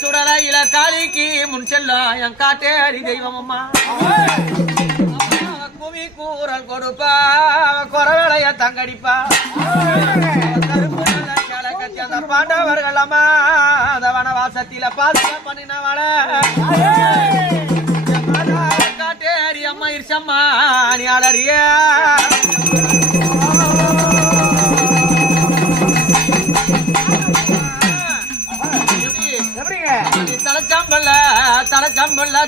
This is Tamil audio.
சுடலையில காளிக்கு முன் செல்லும் என் காட்டேரி தெய்வம் அம்மா குவி கூறல் கொடுப்பா குறவளைய தங்கடிப்பா அந்த பாண்டவர்கள் அம்மா அந்த வனவாசத்தில பாதுகா பண்ணினவள காட்டேரி அம்மா இருச்சம்மா நீ அலறிய தலைச்சம்பல்ல